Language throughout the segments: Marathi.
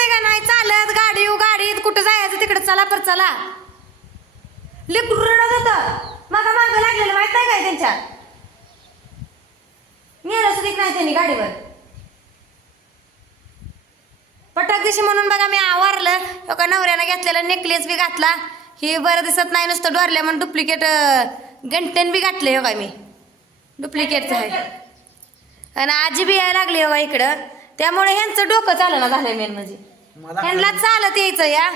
कळतंय का नाही? चालत गाडी गाडीत कुठं जायचं तिकडे? चला पर चला. लेकरू रडत होत. मागा मागं लागलेलं माहीत नाही काय त्यांच्या नेलं सुद्धा नाही त्यांनी गाडीवर. पटक दिशी म्हणून बघा मी आवारलं. एका नवऱ्यानं घेतलेलं नेकलेस बी घातला. हे बरं दिसत नाही नुसतं डोरल्या म्हणून डुप्लिकेट गंटन बी घातले हो का मी. डुप्लिकेटचं आहे. आणि आजी बी यायला लागली हो इकडं. त्यामुळे ह्यांचं डोकं चालना झालं मेन म्हणजे. मला ह्यांना चालत यायचं या.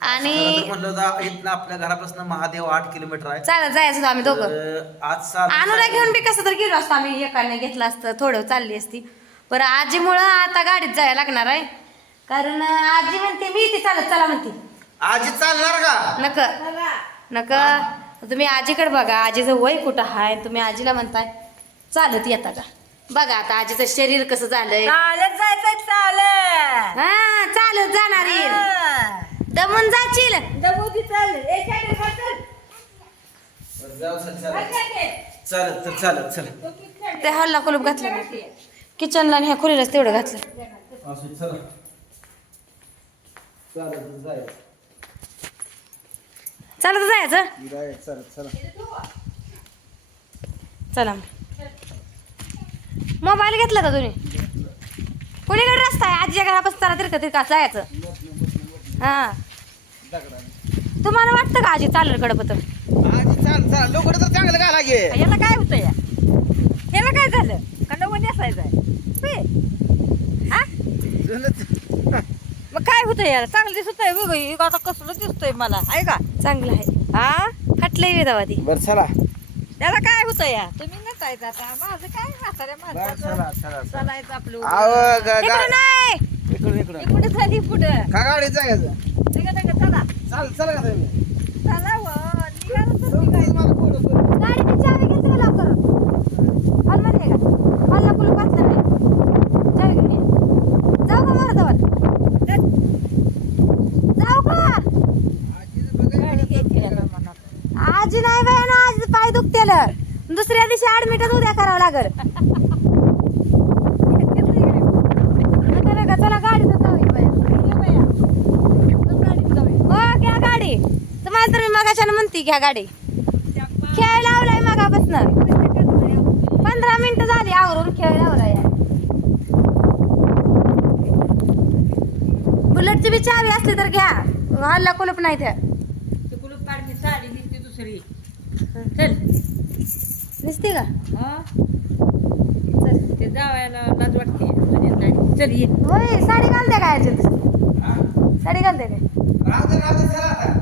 आणि तर इथनं आपल्या घरापासून महादेव आठ किलोमीटर आहे. चालत जायचं होतं आम्ही दोघं. तर आज सात अनुला घेऊन बी कसं तर गेलो असतो आम्ही एकाने घेतलं असतं थोडं चालली असती. बरं आजीमुळं आता गाडीत जायला लागणार आहे. कारण आजी म्हणते मी ती चालत चला म्हणते. आजी चालणार का? नक नक तुम्ही आजीकडे बघा आजीचं वय कुठं आहे तुम्ही आजीला म्हणताय. चालत येता का? बघा आता आजीचं शरीर कसं झालंय. चालत जायचं चालत. हा चालत जाणार येईल हा. दमून जाशील? दमोदी चाल. एखादे बसल. बरं, जाऊ चल. चालत. तर चालत चल. तो हॉलला कुलूप घातलं. किचनला आणि ह्या खोलीलाच तेवढं घातलं. असू चला. चालत जायचं चालत जायचं? जायचं चालत चला. चला मोबाईल घेतला का तुम्ही? कोणीकडे रस्ता आहे? आजीच्या घरापासून चला तिरकं तिरका जायचं? हा. तुम्हाला वाटतं का आजी चालेल कडपत आजी चाल चाल. लवकर तर चांगलं का लागे? याला काय होतं या? याला काय झालं? का नवं नेसायचं आहे? होय? हा? मग काय होतं याला? चांगलं दिसत आहे बघ. हे आता कसलं दिसतंय मला. आहे का? चांगलं आहे. हा? फाटलंय वेदावा ती. बर चला. त्याला काय होतं या? तुम्ही नसायचं आता. माझं काय म्हाताऱ्या बर माणसाचं चला चला चला. चालायचं आपलं आव ग- इकडं गा- नाही! इकडून इकडून इकडे झाली पुढं का जायचं? चला. चाल चला का तुम्ही चला व निघालं तर निघायचं. मला बोलू, बोलू. गाडीची चावी घेतली का लवकर हॉलमध्ये आहे का हॉलला कुलूप घातलं नाही चावी घेऊन ये जाऊ का मला जवळ जाऊ का गाडी घ्यायची याला मनात. आजी नाही बाय ना आज पाय दुखतेल. दुसऱ्या दिवशी ऍडमिटच उद्या करावं लागल. चला गाडी तर जाऊया हो घ्या गाडी. तुम्हाला तर मी मगाच्यानं म्हणते घ्या गाडी. खेळ लावलाय मगापासून. पंधरा मिनिटं झाली आवरून खेळ लावलाय. बुलेटची बी चावी असली तर घ्या. हल्ला कुलप नाही त्या ते कुलूप काढ मी साडी दिसते दुसरी चल दिसते का? हा. चल ते जावायला लाज वाटते. तुझ्या साडी चल ये. होय साडी घालते काय? साडी घालते काय चला आता.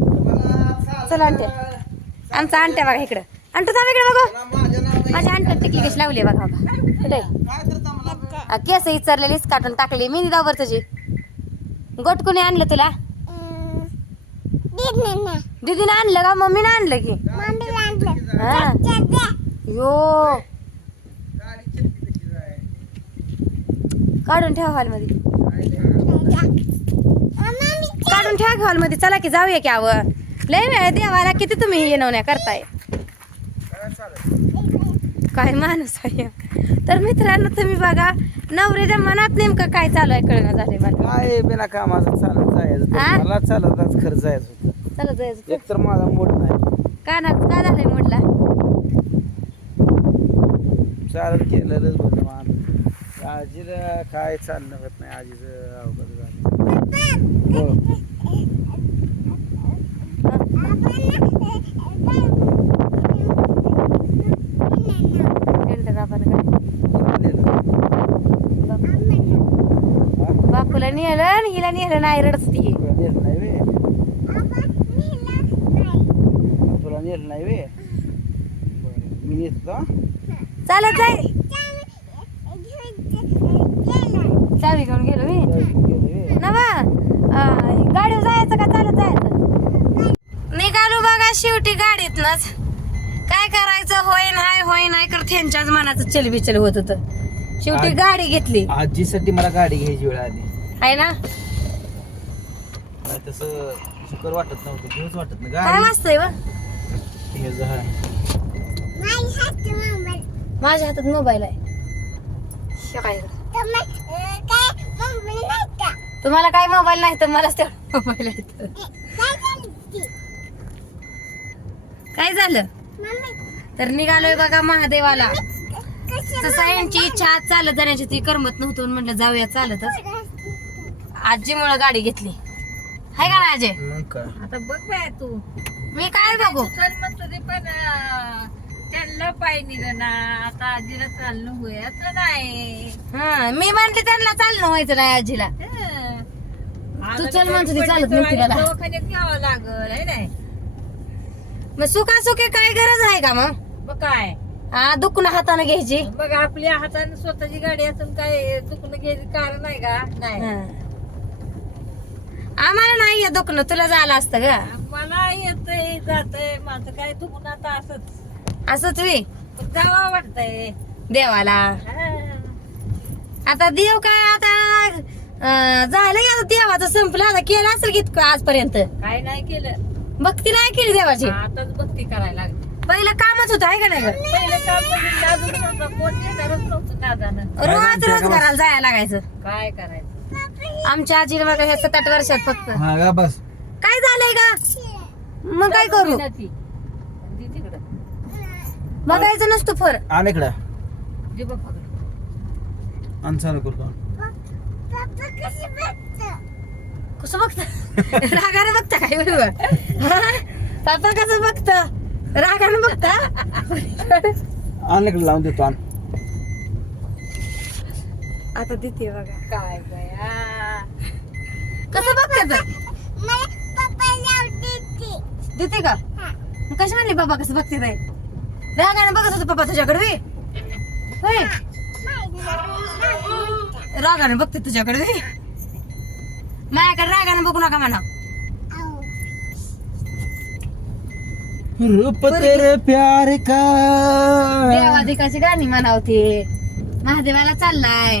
तुम्हाला चाल- चला आणते आमचा आणत्या बघा इकडं. आणतो थांब इकडे बघू. माझ्या आणट्यात टिकली कशी लावली आहे बघा बघा. कुठे? काय करता मला? आ, केस इचरलेलीच काढून टाकली. मी दावर तुझी गोट कोणी आणलं तुला? दीदीने आणलं का? मम्मीने आणलं की? हा. यो? काढून ठेवा हॉलमध्ये. काढून ठेवा हॉलमध्ये. चला की जाऊया की आव लय वेळ देवाला. किती तुम्ही येणवण्या करताय? काय माणूस आहे? तर मित्रांनो तुम्ही बघा. नवऱ्याच्या मनात नेमकं काय चालू आहे कळणं झाले मला. काय बिना कामाचं चालत जायचं आ? मला चालतच खरं जायचं होतं. चला जायचं एक तर माझा मूड नाही. का ना काय झालंय म्हटलं चालत केलेलंच मान. आजीला काय चालणं होत नाही आजीचं अवघड झालं. हो. गेलतं का आपण काय? बापूला नेलं नेलं नाही रडत ती नाही तुला नेत नाही वे. मी नेतो. चालत जाईल चावी घेऊन गेलो मी नवा गाडीवर जायचं का चालत जायचं? निघालो बघा शेवटी गाडीतनच. काय करायचं? होय नाही होय नाही कर त्यांच्याच मनाचं चलबिचल होत होत. शेवटी गाडी घेतली. आजीसाठी मला गाडी घ्यायची वेळ आली. आहे ना? नाही तसं शुकर वाटत नव्हतं घेऊच वाटत नाही. काय गाडी वाजतंय व हे जहा माझ्या हातात मोबाईल. आहे. तुम्हाला काय मोबाईल नाही तर मलाच तेवढा मोबाईल आहे. काय झालं तर निघालोय बघा महादेवाला. तसं यांची इच्छा आज चालत जाण्याची ती करमत नव्हतं म्हणून म्हटलं जाऊया चालतच. आजीमुळे गाडी घेतली. हाय का मग काय? आता बघ बाय तू. मी काय बघू? सण म्हणतो ते पण अं, त्यांना पाय निघ ना आता आजीला चालणं होयाचं नाही. हा मी म्हणते त्यांना चालणं व्हायचं नाही आजीला. हं. तू आता चल म्हणतो ती पडली चालत तर नव्हती मला. दवाखान्यात न्यावं लागल है नाही? मग सुखासुखी काय गरज आहे का मग? मग काय? हा दुखणं हाताने घ्यायची. बघ आपल्या हाताने स्वतःची गाडी असून काय दुखणं घ्यायचं कारण आहे का? नाही. हा. आम्हाला नाही येत दुखणं. तुला झालं असतं ग. मला येतंय जातंय. माझं काय दुखणं आता असंच. असं तुम्ही पण जावा वाटतंय. देवाला. आता देव काय आता अं, झालं की आता देवाचं संपलं. आता केलं असेल की इतकं आजपर्यंत? काय नाही केलं. भक्ती नाही केली देवाची? आताच भक्ती करायला लागली. पहिलं कामच होतं आहे का नाही ग? पहिलं काम म्हणजे अजून नव्हतं कोण येणारच नव्हतं दादानं रोज रोजगाराला जायला लागायचं. काय करायचं? आमच्या आजीने बघा ह्या सात आठ वर्षात फक्त. हा का बस. काय झालंय का मग काय करू? बघायचं नसतं फर. आण इकडं. दे बघ पकड. आण चालू करतो कसं बघत? रागाने बघता काय बरोबर? हा? पापा कसं बघत? रागाने बघता? आण इकडे लावून देतो आण. आता देते बघा. काय बया कसं बघते देते. का? मग कशी म्हणली बाबा कसं बघते ताई रागाने बघत होतो पप्पा तुझ्याकडे? होय. रागाने बघते तुझ्याकडे? माझ्याकडे रागाने बघू नका म्हणा. रूप तेरे प्यार का? देवाधिकाची गाणी म्हणावते. महादेवाला चाललाय.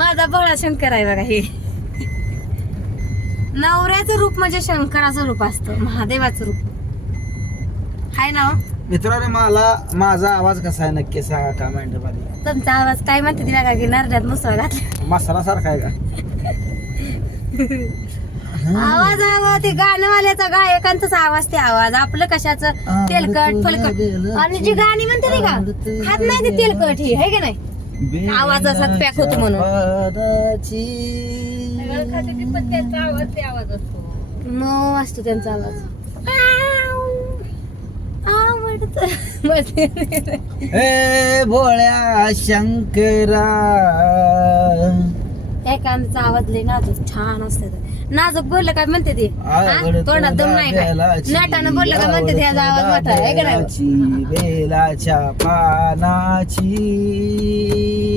माझा बोळा शंकर आहे बघा हे. नवऱ्याचं रूप म्हणजे शंकराचं रूप असतं महादेवाचं रूप. हाय ना हो? मित्रांनो मला माझा आवाज कसा आहे नक्की सांगा कमेंटमध्ये. तुमचा आवाज काय म्हणते तिला का की नरड्यात मुसळ घातला मसाला सारखा आहे का? आवाज आवाज ते गाणंवाल्याचा गायकांचाच आवाज ते आवाज. आपलं कशाचं? तेलकट फलकट. आणि जी गाणी म्हणते नाही का? खात नाही ते तेलकट ही आहे का नाही? आवाज असाच पॅक होतो म्हणून. पण त्यांचा आवाज ते आवाज. असतो त्यांचा आवाज ए भोळ्या शंकरा. एखाद्याचा आवाज लय नाजूक छान असतं नाजूक बोललं काय म्हणते ते? हा? तोंडात दम नाही काय? नाटानं बोललं काय म्हणते ते? आवाज मोठा आहे का नाही? बेलाची, बेलाच्या पानाची.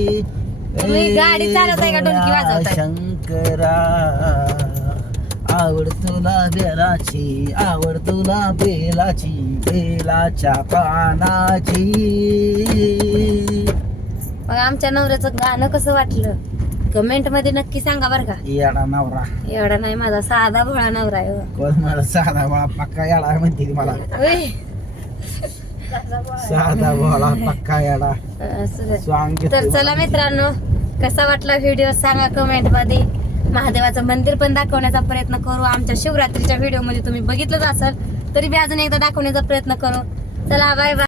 तुम्ही गाडी चालवताय का भोळ्या वाजवताय? शंकरा आवड तुला बेलाची आवड तुला बेलाची बेलाच्या पानाची मग आमच्या नवऱ्याचं गाणं कसं वाटलं कमेंटमध्ये नक्की सांगा बरं का येडा नवरा एवढा नाही माझा साधा भोळा नवरा आहे हो. कोण मला साधा बाळा पक्का येडा म्हणते ती मला उई. साधा बोळा पक्का येडा. स्वांग तर चला मित्रांनो कसा वाटला व्हिडिओ सांगा कमेंटमध्ये. महादेवाचं मंदिर पण दाखवण्याचा प्रयत्न करू. आमच्या शिवरात्रीच्या व्हिडिओमध्ये तुम्ही बघितलंच असाल. तरी बी अजून एकदा दाखवण्याचा प्रयत्न करू. चला बाय बाय